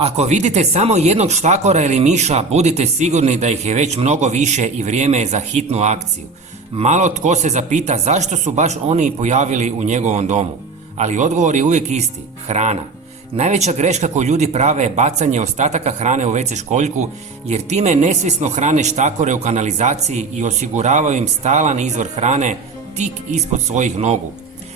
Ako vidite samo jednog štakora ili miša, budite sigurni da ih je već mnogo više i vrijeme je za hitnu akciju. Malo tko se zapita zašto su baš oni pojavili u njegovom domu. Ali odgovor je uvijek isti, hrana. Najveća greška koju ljudi prave je bacanje ostataka hrane u WC školjku, jer time nesvjesno hrane štakore u kanalizaciji i osiguravaju im stalan izvor hrane tik ispod svojih nogu.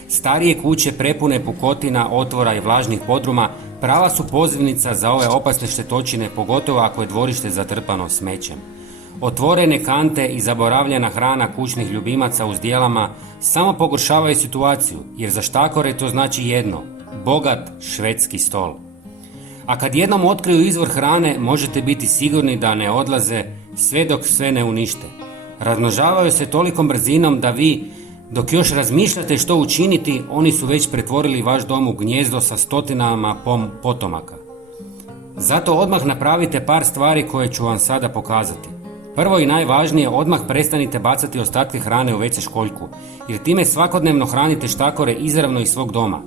Starije kuće prepune pukotina, otvora i vlažnih podruma prava su pozivnica za ove opasne štetočine, pogotovo ako je dvorište zatrpano smećem. Otvorene kante i zaboravljena hrana kućnih ljubimaca u zdjelama samo pogoršavaju situaciju, jer za štakore to znači jedno, bogat švedski stol. A kad jednom otkriju izvor hrane, možete biti sigurni da ne odlaze sve dok sve ne unište. Razmnožavaju se tolikom brzinom da vi, dok još razmišljate što učiniti, oni su već pretvorili vaš dom u gnijezdo sa stotinama potomaka. Zato odmah napravite par stvari koje ću vam sada pokazati. Prvo i najvažnije, odmah prestanite bacati ostatke hrane u WC školjku, jer time svakodnevno hranite štakore izravno iz svog doma.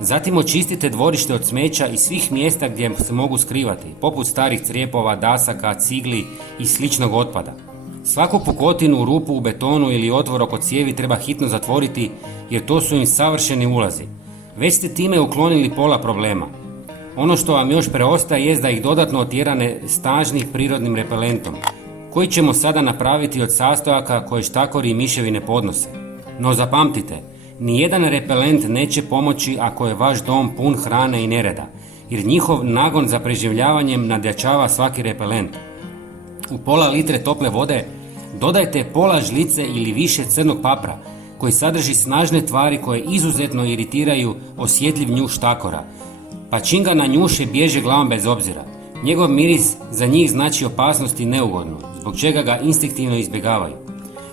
Zatim očistite dvorište od smeća i svih mjesta gdje se mogu skrivati, poput starih crijepova, dasaka, cigli i sličnog otpada. Svaku pukotinu, rupu u betonu ili otvor oko cijevi treba hitno zatvoriti, jer to su im savršeni ulazi. Već ste time uklonili pola problema. Ono što vam još preostaje jest da ih dodatno otjerane snažnim prirodnim repelentom, koji ćemo sada napraviti od sastojaka koje štakori i miševi ne podnose. No zapamtite, nijedan repelent neće pomoći ako je vaš dom pun hrane i nereda, jer njihov nagon za preživljavanjem nadjačava svaki repelent. U pola litre tople vode dodajte pola žlice ili više crnog papra, koji sadrži snažne tvari koje izuzetno iritiraju osjetljiv njuš štakora, pa čim ga nanjuše bježe glavom bez obzira. Njegov miris za njih znači opasnost i neugodno, zbog čega ga instinktivno izbjegavaju.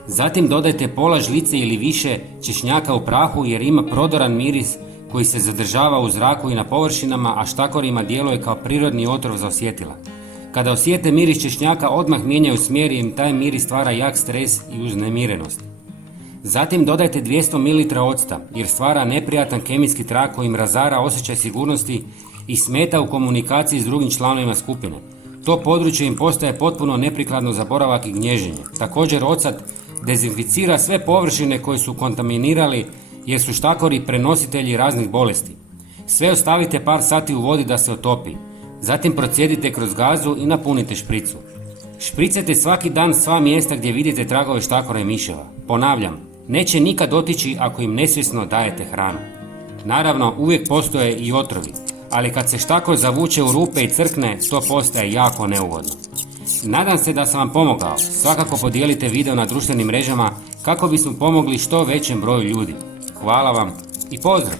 Zatim dodajte pola žlice ili više češnjaka u prahu, jer ima prodoran miris koji se zadržava u zraku i na površinama, a štakorima djeluje kao prirodni otrov za osjetila. Kada osjete miris češnjaka, odmah mijenjaju smjer i im taj miris stvara jak stres i uznemirenost. Zatim dodajte 200 ml octa, jer stvara neprijatan kemijski trag koji im razara osjećaj sigurnosti i smeta u komunikaciji s drugim članovima skupine. To područje im postaje potpuno neprikladno za boravak i gnježenje. Također ocat dezinficira sve površine koje su kontaminirali, jer su štakori prenositelji raznih bolesti. Sve ostavite par sati u vodi da se otopi. Zatim procijedite kroz gazu i napunite špricu. Špricajte svaki dan sva mjesta gdje vidite tragove štakora i miševa. Ponavljam, neće nikad otići ako im nesvjesno dajete hranu. Naravno, uvijek postoje i otrovi, ali kad se štakor zavuče u rupe i crkne, to postaje jako neugodno. Nadam se da sam vam pomogao. Svakako podijelite video na društvenim mrežama kako bismo pomogli što većem broju ljudi. Hvala vam i pozdrav!